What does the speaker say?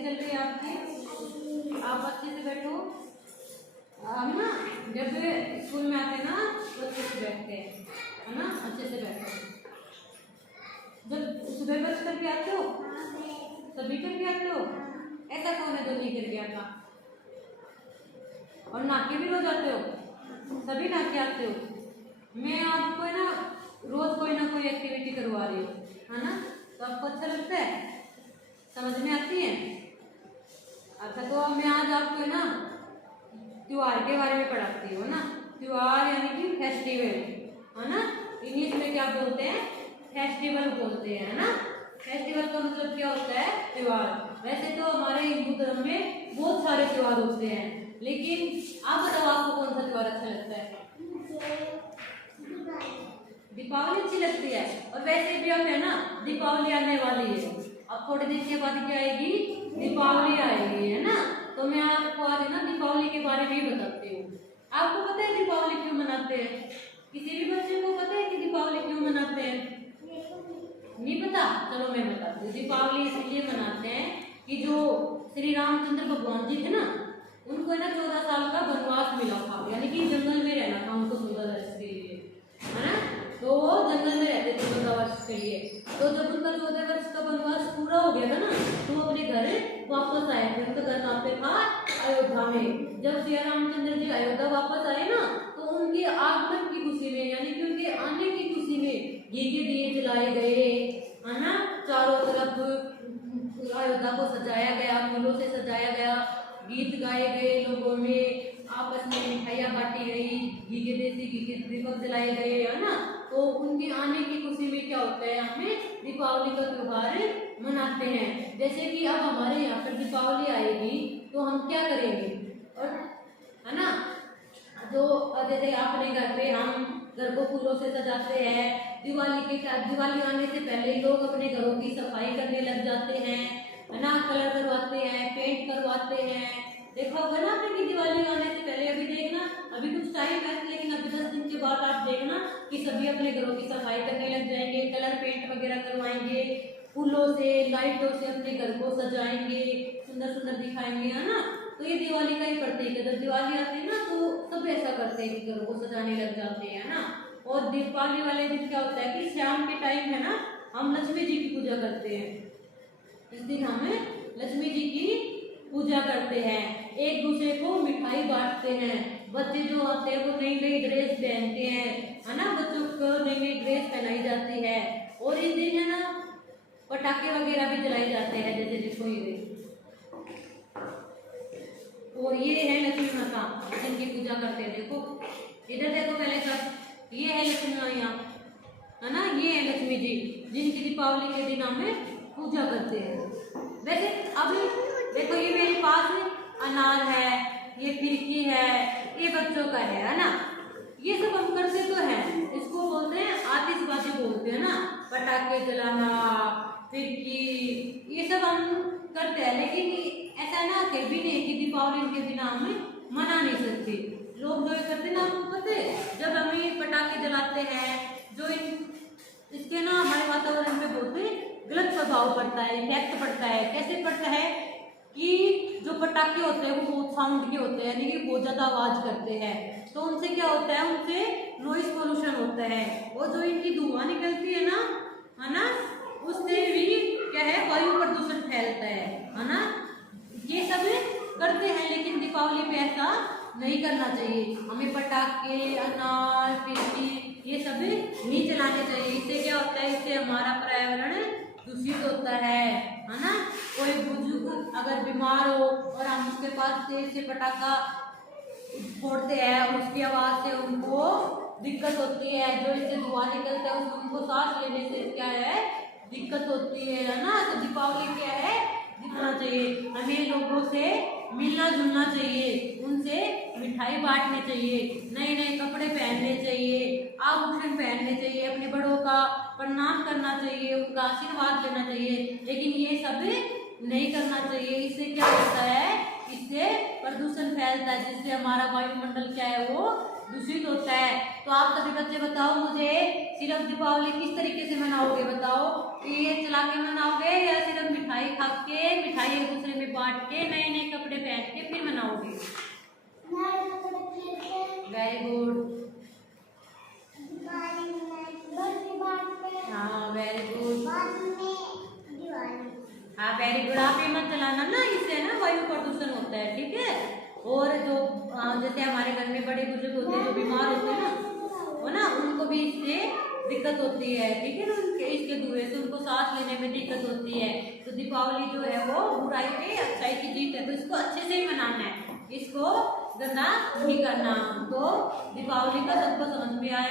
चल रही है आपकी? आप अच्छे से बैठो। हम ना जब स्कूल में आते हैं ना तो अच्छे से बैठते हैं, है ना, अच्छे से बैठो। जब सुबह ब्रश करके आते हो, सभी करके आते हो? ऐसा कौन है जो नहीं करके आता? और नाके भी रोज आते हो? सभी नाके आते हो? मैं आपको है ना रोज कोई ना कोई एक्टिविटी करवा रही हूँ, है ना, तो आपको अच्छा लगता है? समझ में आती है? अच्छा, तो मैं आज आपको है ना त्योहार के बारे में पढ़ाती हूँ ना। त्योहार यानी कि फेस्टिवल, है ना, इंग्लिश में क्या बोलते हैं? फेस्टिवल बोलते हैं, है ना। फेस्टिवल का मतलब क्या होता है? त्योहार। वैसे तो हमारे हिंदू धर्म में बहुत सारे त्योहार होते हैं, लेकिन आप बताओ आपको कौन सा त्योहार अच्छा लगता है? दीपावली अच्छी लगती है। और वैसे भी अब है ना दीपावली आने वाली है, अब थोड़े दिन के बाद क्या आएगी? दीपावली आएगी, है ना। तो मैं आपको आज है ना दीपावली के बारे में ही बताती हूँ। आपको पता है दीपावली क्यों मनाते हैं? किसी भी बच्चे को पता है कि दीपावली क्यों मनाते हैं? नहीं पता? चलो मैं बताती हूँ। दीपावली इसलिए मनाते हैं कि जो श्री रामचंद्र भगवान जी थे ना, उनको है ना 14 साल का वनवास मिला था, यानी कि जंगल में रहना था उनको 14 वर्ष के लिए, है ना। तो वो जंगल में रहते थे 14 वर्ष के लिए। तो जब उनका 14 वर्ष का वनवास पूरा हो गया था ना, तो वो अपने घर वापस आए थे। उनका घर कहाँ पे था? अयोध्या में। जब श्री रामचंद्र जी अयोध्या वापस आए ना, तो उनके आगमन की खुशी में, यानी कि उनके आने की खुशी में घी के दिए जलाए गए, है ना। चारों तरफ अयोध्या को सजाया गया, फूलों से सजाया गया, गीत गाए गए, लोगों में आपस में मिठाइयाँ बांटी गई, घी के देसी घी के दीपक जलाए गए, है ना। तो उनके आने की खुशी में क्या होता है, हमें दीपावली का त्योहार मनाते हैं। जैसे कि अब हमारे यहाँ पर दीपावली आएगी तो हम क्या करेंगे, और है ना, जो जैसे अपने घर पे हम घर को फूलों से सजाते हैं। दिवाली आने से पहले लोग अपने घरों की सफाई करने लग जाते हैं, है ना, कलर करवाते हैं, पेंट करवाते हैं। देखा होगा ना आपने कि दिवाली आने से पहले, अभी देखना अभी कुछ टाइम है, लेकिन अभी 10 दिन के बाद आप देखना कि सभी अपने घरों की सफाई करने लग जाएंगे, कलर पेंट वगैरह करवाएंगे, फूलों से लाइटों से अपने घर को सजाएंगे, सुंदर सुंदर दिखाएंगे, है ना। तो ये दिवाली का ही प्रतीक है। जब दिवाली आती है ना तो सब ऐसा करते हैं कि घरों को सजाने लग जाते हैं, ना। और दीपावली वाले दिन क्या होता है कि शाम के टाइम है ना, हम लक्ष्मी जी की पूजा करते हैं। इस दिन हम लक्ष्मी जी की पूजा करते हैं, एक दूसरे को मिठाई बांटते हैं। बच्चे जो होते हैं वो नई नई ड्रेस पहनते हैं, है ना, बच्चों को नई नई ड्रेस पहनाई जाती है। और इस दिन है ना पटाखे वगैरह भी जलाए जाते हैं, जैसे देखो ये। और ये है लक्ष्मी माता जिनकी पूजा करते हैं। देखो इधर देखो पहले सब, ये है लक्ष्मी मैया, है ना, ये है लक्ष्मी जी जिनकी दीपावली के दिन हम पूजा करते हैं। वैसे अभी देखो ये मेरे पास अनार है, ये फिरकी है, ये बच्चों का है ना। ये सब हम करते तो हैं, इसको बोलते हैं आतिशबाजी बोलते हैं ना, पटाखे जलाना, फिरकी, ये सब हम करते हैं। लेकिन ऐसा ना फिर भी नहीं कि दीपावली के बिना हम मना नहीं सकते। लोग जो करते हैं ना, आपको पता है, जब हम ये पटाखे जलाते हैं, जो इसके ना हमारे वातावरण पे बहुत गलत प्रभाव पड़ता है, इफेक्ट पड़ता है। कैसे पड़ता है कि जो पटाखे होते हैं वो बहुत साउंड के होते हैं, यानी कि बहुत ज्यादा आवाज करते हैं। तो उनसे क्या होता है, उनसे नॉइस पोल्यूशन होता है, और जो इनकी धुआं निकलती है ना, उससे भी क्या है, वायु प्रदूषण फैलता है ना। ये सब करते हैं, लेकिन दीपावली पे ऐसा नहीं करना चाहिए। हमें पटाखे, अनार, फिरकी ये सब नहीं चलाने चाहिए। इससे क्या होता है, इससे हमारा पर्यावरण दूषित होता है ना। कोई बुजुर्ग अगर बीमार हो और हम उसके पास तेज से पटाखा फोड़ते हैं, उसकी आवाज से उनको दिक्कत होती है, जो इससे धुआं निकलता है उसको उनको सांस लेने से क्या है, दिक्कत होती है ना। तो दीपावली क्या है, दिखना चाहिए, हमें लोगों से मिलना जुलना चाहिए, उनसे मिठाई बांटनी चाहिए, नए नए कपड़े पहनने चाहिए, आभूषण पहनने चाहिए, अपने बड़ों का प्रणाम करना चाहिए, उनका आशीर्वाद लेना चाहिए। लेकिन ये सब नहीं करना चाहिए। इससे क्या होता है, इससे प्रदूषण फैलता है, जिससे हमारा वायुमंडल क्या है वो दूषित होता है। तो आप सभी बच्चे बताओ मुझे, सिर्फ दीपावली किस तरीके से मनाओगे? बताओ, ये जला के मनाओगे या सिर्फ मिठाई खा के, मिठाई एक दूसरे में बांट के, नए नए कपड़े पहन के फिर मनाओगे? Very good. हाँ वेरी गुड। हाँ वेरी गुड। आप ये मत चलाना ना, इससे ना वायु प्रदूषण होता है, ठीक है। और जो जैसे हमारे घर में बड़े बुजुर्ग होते हैं जो बीमार होते हैं ना, वो ना उनको भी इससे दिक्कत होती है, ठीक है ना। उनके इसके धुएं से उनको सांस लेने में दिक्कत होती है। तो दीपावली जो है वो बुराई पे अच्छाई की जीत है, तो इसको अच्छे से ही मनाना है, इसको गंदा नहीं करना। तो दीपावली का सबको समझ में आया।